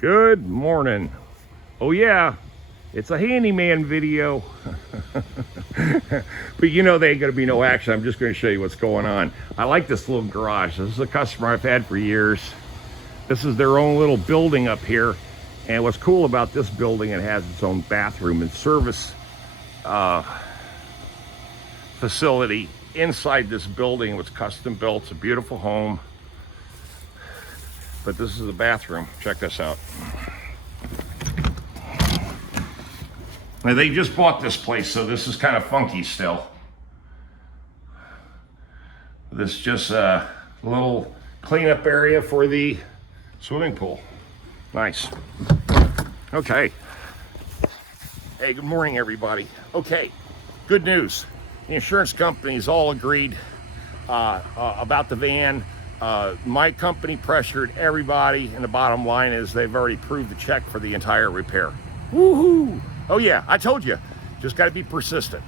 Good morning. Oh yeah, it's a handyman video. But you know there ain't gonna be no action. I'm just gonna show you what's going on. I like this little garage. This is a customer I've had for years. This is their own little building up here. And what's cool about this building, it has its own bathroom and service facility inside this building. It was custom built. It's a beautiful home. But this is the bathroom. Check this out. Now they just bought this place, so this is kind of funky still. This is just a little cleanup area for the swimming pool. Nice. Okay. Hey, good morning, everybody. Okay, good news. The insurance companies all agreed about the van. My company pressured everybody, and the bottom line is they've already approved the check for the entire repair. Woohoo! Oh yeah, I told you, just got to be persistent.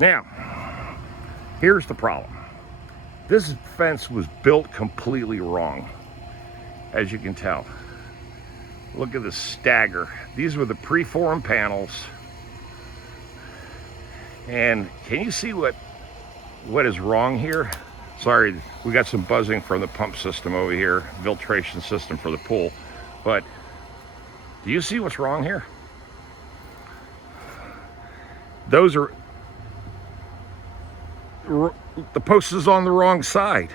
Now, here's the problem. This fence was built completely wrong, as you can tell. Look at the stagger. These were the preformed panels. And can you see what is wrong here? Sorry, we got some buzzing from the pump system over here, filtration system for the pool. But do you see what's wrong here? Those are, the post is on the wrong side,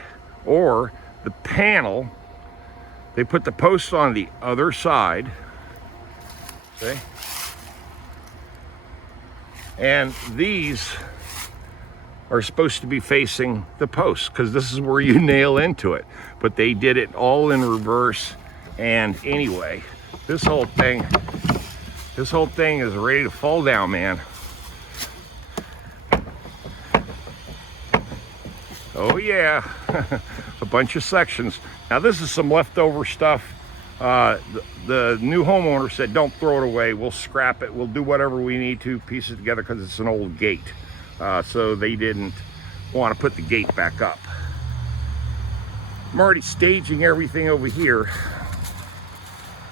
or the panel, they put the post on the other side, see? And these are supposed to be facing the post because this is where you nail into it. But they did it all in reverse. And anyway, this whole thing is ready to fall down, man. Oh yeah, a bunch of sections. Now this is some leftover stuff. The new homeowner said, don't throw it away. We'll scrap it. We'll do whatever we need to, piece it together, because it's an old gate. So they didn't want to put the gate back up. I'm already staging everything over here.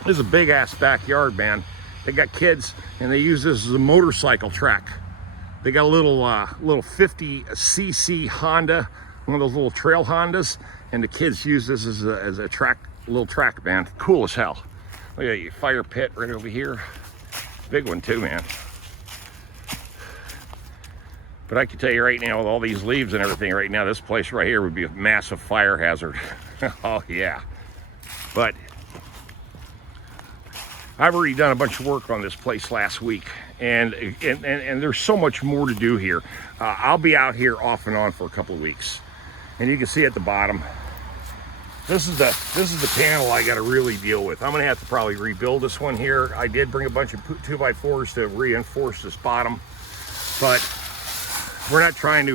This is a big ass backyard, man. They got kids and they use this as a motorcycle track. They got a little 50cc Honda, one of those little trail Hondas, and the kids use this as a track, little track, man. Cool as hell. Look at your fire pit right over here. Big one too, man. But I can tell you right now, with all these leaves and everything right now, this place right here would be a massive fire hazard. Oh yeah. But I've already done a bunch of work on this place last week, and there's so much more to do here. I'll be out here off and on for a couple of weeks, and you can see at the bottom, this is the panel I got to really deal with. I'm gonna have to probably rebuild this one here. I did bring a bunch of 2x4s to reinforce this bottom, but we're not trying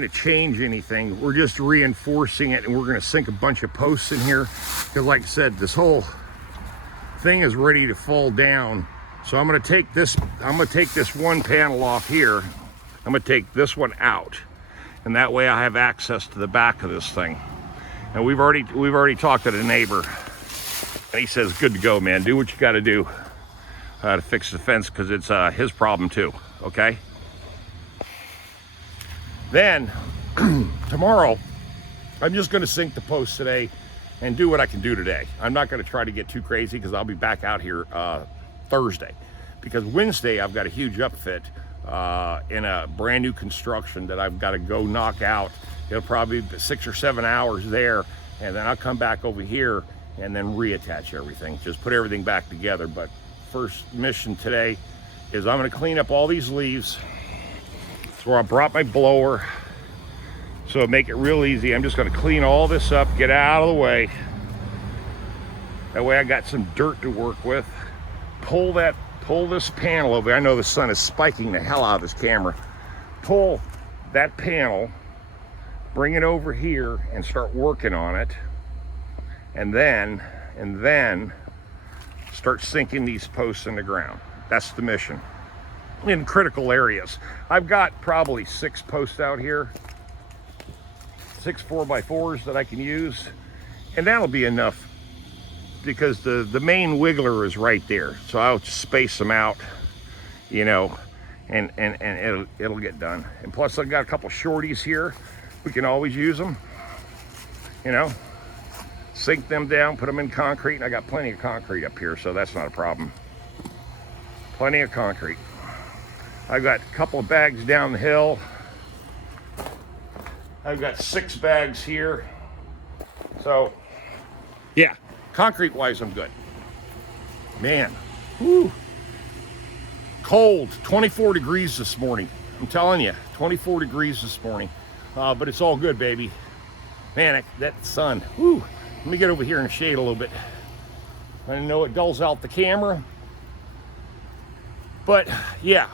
to change anything. We're just reinforcing it, and we're gonna sink a bunch of posts in here because, like I said, this whole thing is ready to fall down. So I'm gonna take this one panel off here. I'm gonna take this one out, and that way I have access to the back of this thing. And we've already talked to the neighbor, and he says good to go, man. Do what you got to do to fix the fence, because it's his problem too. Okay. Then tomorrow, I'm just going to sink the post today and do what I can do today. I'm not going to try to get too crazy because I'll be back out here Thursday, because Wednesday I've got a huge upfit in a brand new construction that I've got to go knock out. It'll probably be 6 or 7 hours there, and then I'll come back over here and then reattach everything, just put everything back together. But first mission today is I'm going to clean up all these leaves. So I brought my blower, so make it real easy. I'm just going to clean all this up, get out of the way. That way I got some dirt to work with. Pull this panel over. I know the sun is spiking the hell out of this camera. Pull that panel, bring it over here and start working on it. And then start sinking these posts in the ground. That's the mission. In critical areas. I've got probably 6 posts out here, 6 4x4s that I can use, And that'll be enough because the main wiggler is right there. So I'll just space them out, you know, and it'll get done. And plus I've got a couple shorties here. We can always use them, you know, sink them down, put them in concrete. And I got plenty of concrete up here, so that's not a problem. Plenty of concrete. I've got a couple of bags down the hill. I've got 6 bags here. So yeah, concrete wise, I'm good. Man, whew. Cold, 24 degrees this morning. I'm telling you, 24 degrees this morning. But it's all good, baby. Man, that sun, whew. Let me get over here in the shade a little bit. I know it dulls out the camera. But yeah,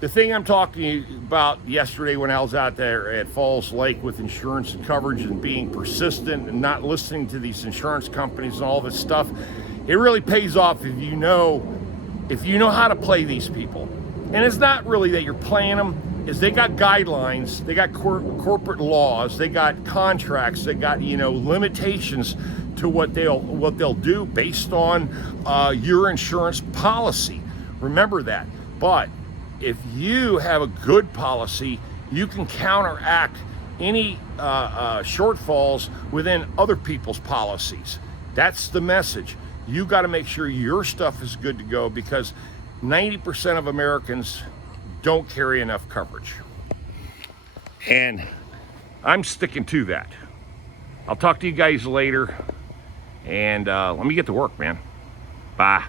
the thing I'm talking to you about yesterday when I was out there at Falls Lake with insurance and coverage and being persistent and not listening to these insurance companies and all this stuff, it really pays off if you know how to play these people. And it's not really that you're playing them, is they got guidelines, they got corporate laws, they got contracts, they got, you know, limitations to what they'll do based on your insurance policy. Remember that. But if you have a good policy, you can counteract any shortfalls within other people's policies. That's the message. You got to make sure your stuff is good to go because 90% of Americans don't carry enough coverage. And I'm sticking to that. I'll talk to you guys later. And let me get to work, man. Bye.